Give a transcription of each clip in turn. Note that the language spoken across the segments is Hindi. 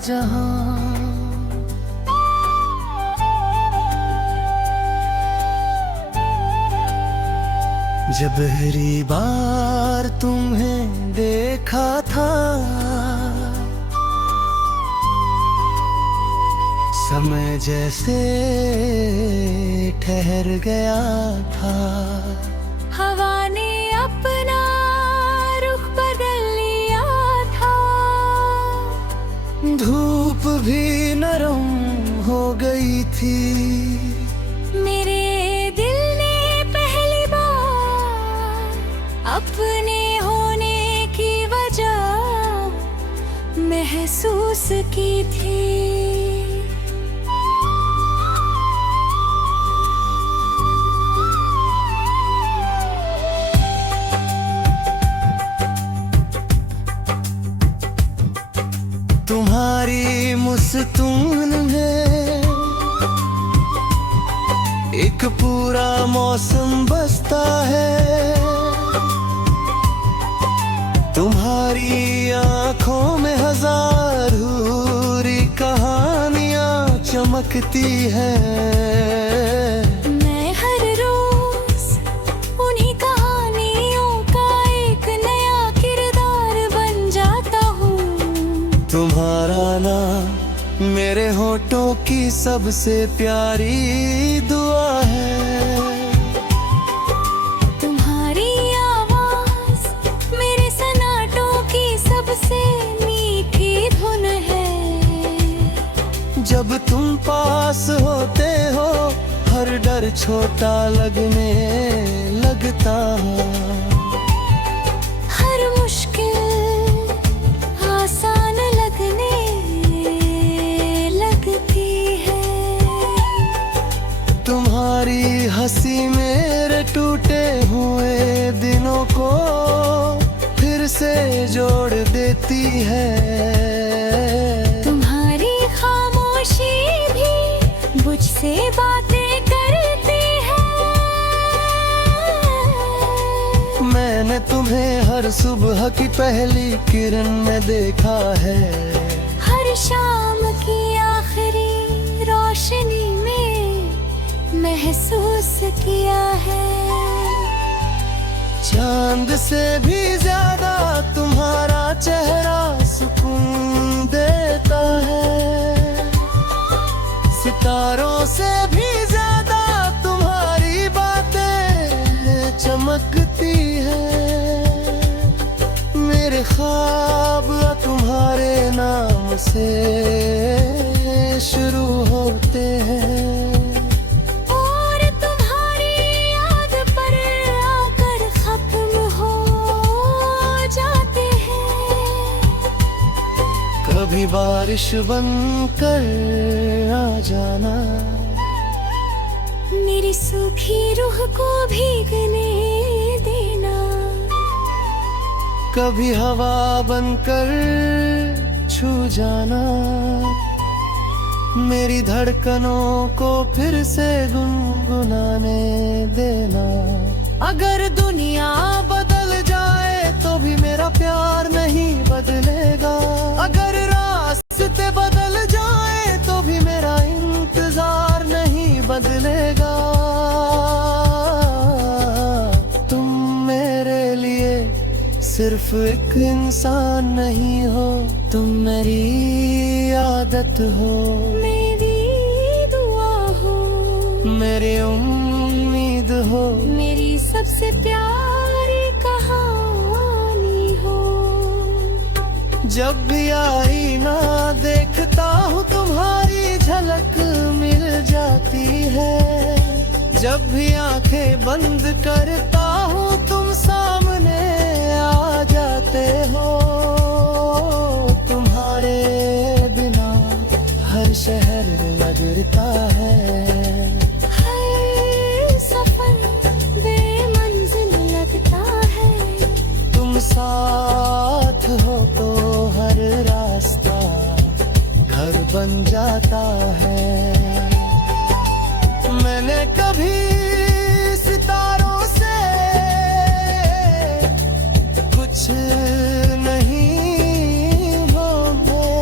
जहां। जब पहली बार तुम्हें देखा था, समय जैसे ठहर गया था। हवा ने अपना रुख बदल लिया था, धूप भी नरम हो गई थी। मेरे दिल ने पहली बार अपने होने की वजह महसूस की थी। तुम्हारी मुस्कान में एक पूरा मौसम बसता है। तुम्हारी आंखों में हजार हूरी कहानियां चमकती है। मैं हर रोज उन्हीं कहानियों का एक नया किरदार बन जाता हूँ। तुम्हारा नाम मेरे होठों की सबसे प्यारी दुआ है। तुम्हारी आवाज मेरे सन्नाटों की सबसे मीठी धुन है। जब तुम पास होते हो हर डर छोटा लगने लगता है। हर मुश्किल आसान लगने लगती है। तुम्हारी हंसी मेरे टूटे हुए दिनों को फिर से जोड़ देती है। तुम्हारी खामोशी भी मुझसे बातें करती है। मैंने तुम्हें हर सुबह की पहली किरण में देखा है। हर शाम की आखिरी रोशनी में महसूस किया है। चांद से भी ज्यादा तुम्हारा चेहरा सुकून देता है। सितारों से भी ज्यादा तुम्हारी बातें चमकती है। मेरे ख्वाब तुम्हारे नाम से शुरू होते हैं। और तुम्हारी याद पर आकर खत्म हो जाते हैं। कभी बारिश बनकर आ जाना, मेरी सूखी रूह को भीगने देना। कभी हवा बनकर छू जाना, मेरी धड़कनों को फिर से गुनगुनाने देना। अगर दुनिया बदल जाए तो भी मेरा प्यार नहीं बदलेगा। अगर रास्ते बदल जाए तो भी मेरा इंतजार नहीं बदलेगा। तुम मेरे लिए सिर्फ एक इंसान नहीं हो, तुम मेरी आदत हो, मेरी दुआ हो, मेरी उम्मीद हो, मेरी सबसे प्यारी कहानी हो। जब भी आईना देखता हूँ तुम्हारी झलक मिल जाती है। जब भी आंखें बंद करता हूँ तुम सामने आ जाते हो। तुम्हारे बिना हर शहर लगता है। हर सफर बेमंजिल लगता है। तुम साथ हो तो हर रास्ता घर बन जाता है। मैंने कभी सितारों से कुछ नहीं मांगे,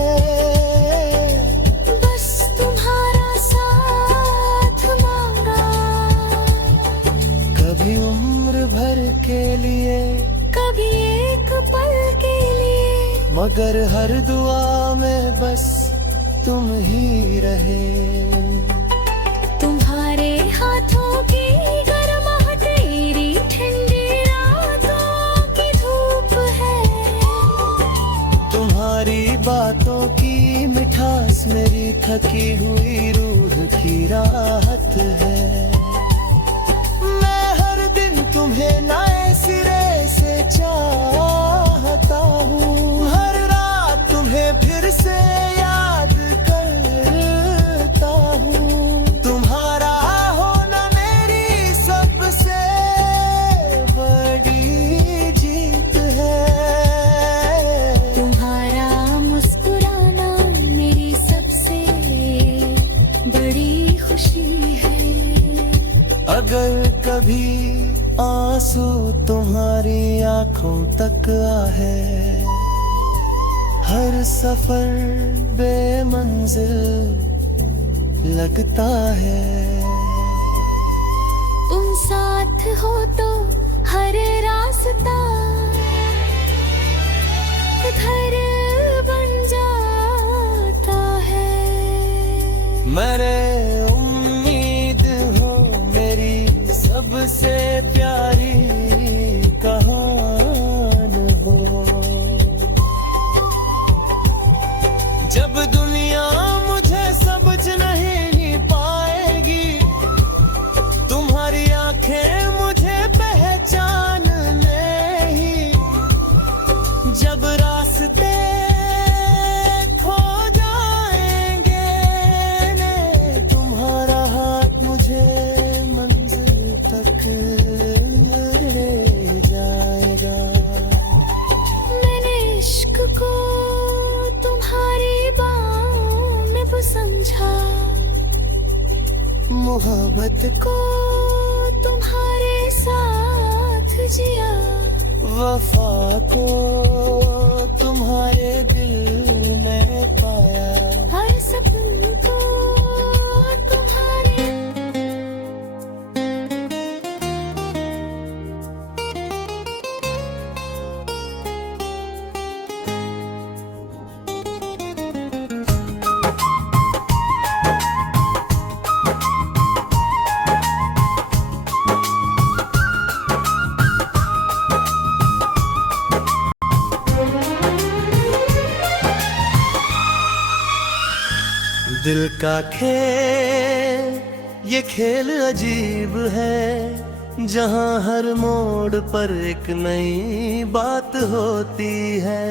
मगर हर दुआ में बस तुम ही रहे। तुम्हारे हाथों की गर्माहट तेरी ठंडी रातों की धूप है। तुम्हारी बातों की मिठास मेरी थकी हुई रूह की राहत है। मैं हर दिन तुम्हें नए सिरे से चाहता हूँ, हर रात तुम्हें फिर से याद करता हूँ। तुम्हारा होना मेरी सबसे बड़ी जीत है। तुम्हारा मुस्कुराना मेरी सबसे बड़ी खुशी है। अगर कभी आंसू तुम्हारी आंखों तक आहे, हर सफर बेमंजिल लगता है। तुम साथ हो तो हर रास्ता घर बन जाता है। मेरे उम्मीद हो मेरी सबसे प्यारी कहान हो। जब दुनिया मुझे समझ नहीं पाएगी, तुम्हारी आंखें मुझे पहचान लेंगी। जब रास्ते खो जाएंगे ने तुम्हारा हाथ मुझे मंजिल तक ले जाएगा। मैंने इश्क को तुम्हारी बाहों में वो समझा, मोहब्बत को तुम्हारे साथ जिया। वफा को तुम्हारे दिल में पाया। हर सपन को तुम्हारे दिल का खेल ये खेल अजीब है, जहाँ हर मोड़ पर एक नई बात होती है।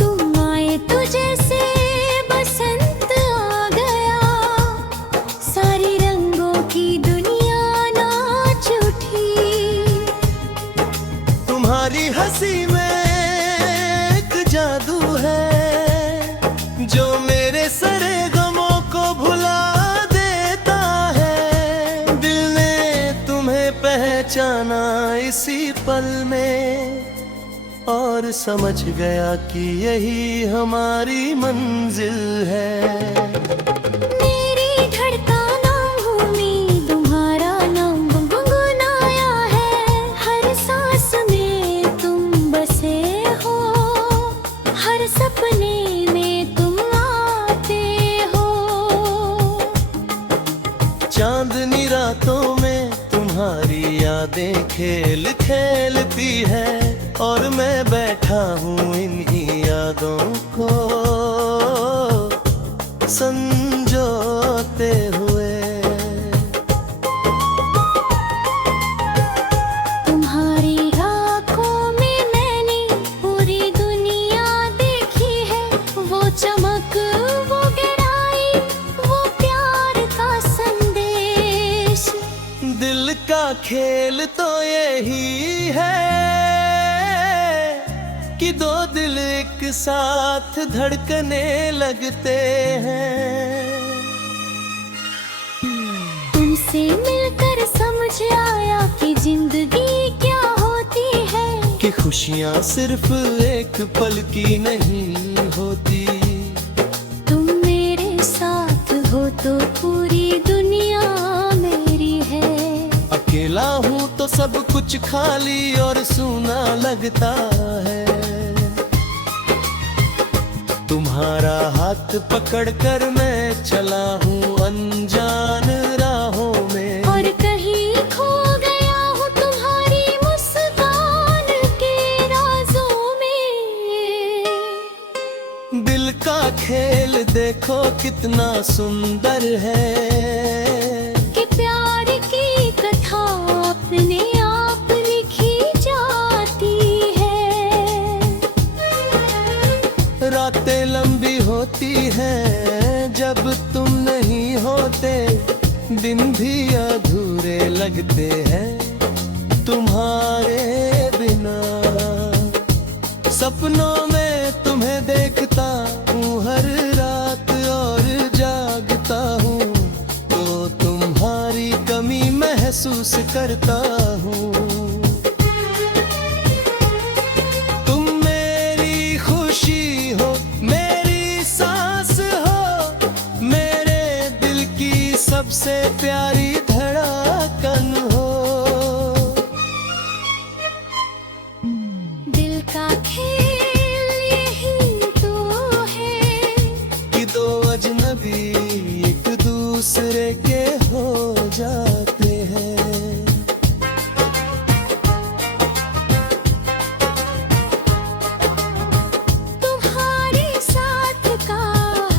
तुम आए तो जैसे बसंत आ गया, सारी रंगों की दुनिया नाच उठी। तुम्हारी हंसी में एक जादू है, जो मेरे सारे गमों को भुला देता है। दिल ने तुम्हें पहचाना इसी पल में, और समझ गया कि यही हमारी मंजिल है। मेरी धड़कना भूमि तुम्हारा नाम गुनगुनाया है। हर सांस में तुम बसे हो, हर सपने में तुम आते हो। चांदनी रातों में तुम्हारी यादें खेल खेलती है, और मैं बैठा हूँ इन्हीं यादों को संजोते हुए। तुम्हारी आँखों में मैंने पूरी दुनिया देखी है। वो चमक, वो गहराई, वो प्यार का संदेश। दिल का खेल तो यही है कि दो दिल एक साथ धड़कने लगते हैं। तुमसे मिलकर समझ आया कि जिंदगी क्या होती है। कि खुशियाँ सिर्फ एक पल की नहीं होती। तुम मेरे साथ हो तो पूरी दुनिया मेरी है। अकेला निकला हूँ तो सब कुछ खाली और सूना लगता है। तुम्हारा हाथ पकड़कर मैं चला हूँ अनजान राहों में, और कहीं खो गया हूँ तुम्हारी मुस्कान के राजों में। दिल का खेल देखो कितना सुंदर है, कि प्यार की कथा अपने आप लिखी जाती है। रातें लंबी होती हैं जब तुम नहीं होते, दिन भी अधूरे लगते हैं तुम्हारे बिना। सपनों में तुम्हें देखता हूँ हर रात और जागता हूँ तो तुम्हारी कमी महसूस करता हूँ। तुम मेरी खुशी हो, मेरी सांस हो, मेरे दिल की सबसे प्यारी धड़कन हो। दिल का खेल यही तो है, कि दो अजनबी एक दूसरे के हो जाते हैं। तुम्हारे साथ का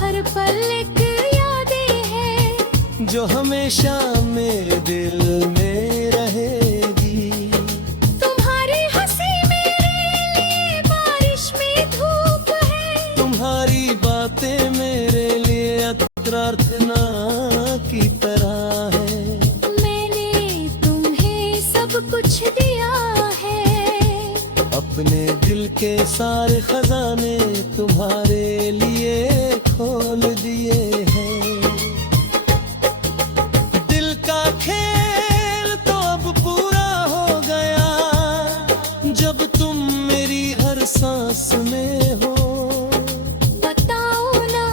हर पल एक यादें है, जो हमेशा मेरे दिल में रहेगी। तुम्हारी हंसी मेरे लिए बारिश में धूप है, तुम्हारी बातें मेरे लिए प्रार्थना की तरह है। मैंने तुम्हें सब कुछ दिया है, अपने दिल के सारे खजाने तुम्हारे लिए खोल दिए हैं। दिल का खेल तो अब पूरा हो गया जब तुम मेरी हर सांस में हो। बताओ ना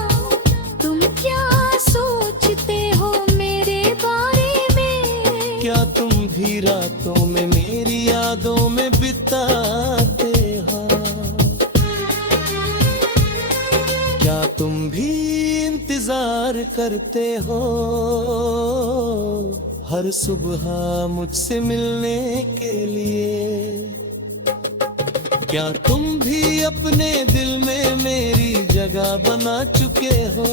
तुम क्या सोचते हो मेरे बारे में। क्या तुम भी रातों में मेरी यादों में बिताते हो? क्या तुम भी इंतजार करते हो हर सुबह मुझसे मिलने के लिए? क्या तुम भी अपने दिल में मेरी जगह बना चुके हो?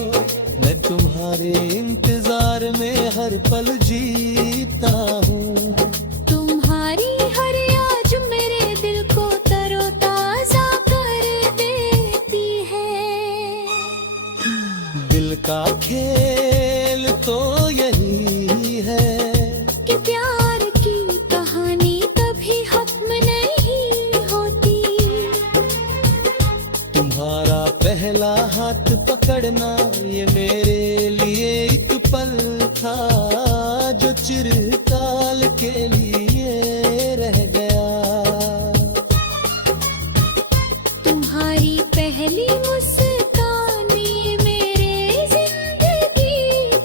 मैं तुम्हारे इंतजार में हर पल जीता हूँ। तुम्हारी हर याद मेरे दिल को तरोताजा कर देती है। दिल का खेल तो यही है, कि प्यार की कहानी कभी खत्म नहीं होती। तुम्हारा पहला हाथ पकड़ना ये मेरे लिए एक पल था जो चिरकाल के लिए रह गया। तुम्हारी पहली मुस्कान ये मेरे जिंदगी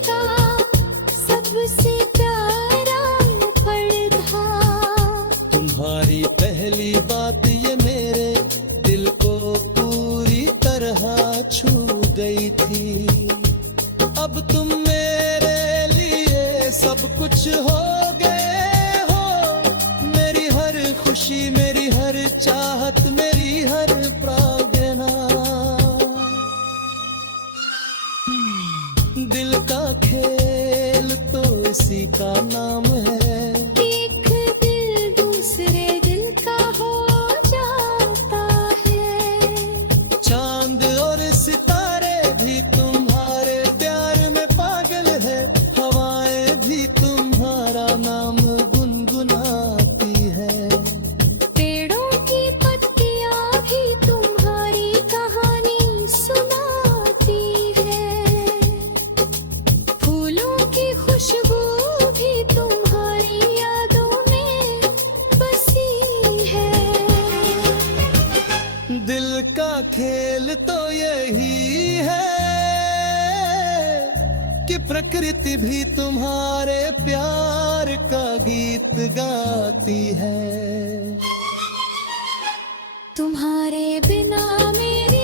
का सबसे प्यारा पल था। तुम्हारी पहली बात ये मेरे दिल को पूरी तरह छू गई थी। अब तुम मेरे लिए सब कुछ हो गए हो, मेरी हर खुशी, मेरी हर चाहत, मेरी हर प्रार्थना। दिल का खेल तो इसी का नाम है, एक दिल दूसरे दिल का हो जाता है। चांद और सितारे भी तुम्हारे प्यार में पागल है, हवाएं भी तुम्हारा नाम गुनगुनाती है। पेड़ों की पत्तियां भी तुम्हारी कहानी सुनाती है। फूलों की खुशबू भी तुम्हारी यादों में बसी है। दिल का खेल तो यही है कि प्रकृति भी तुम्हारे प्यार का गीत गाती है। तुम्हारे बिना मेरी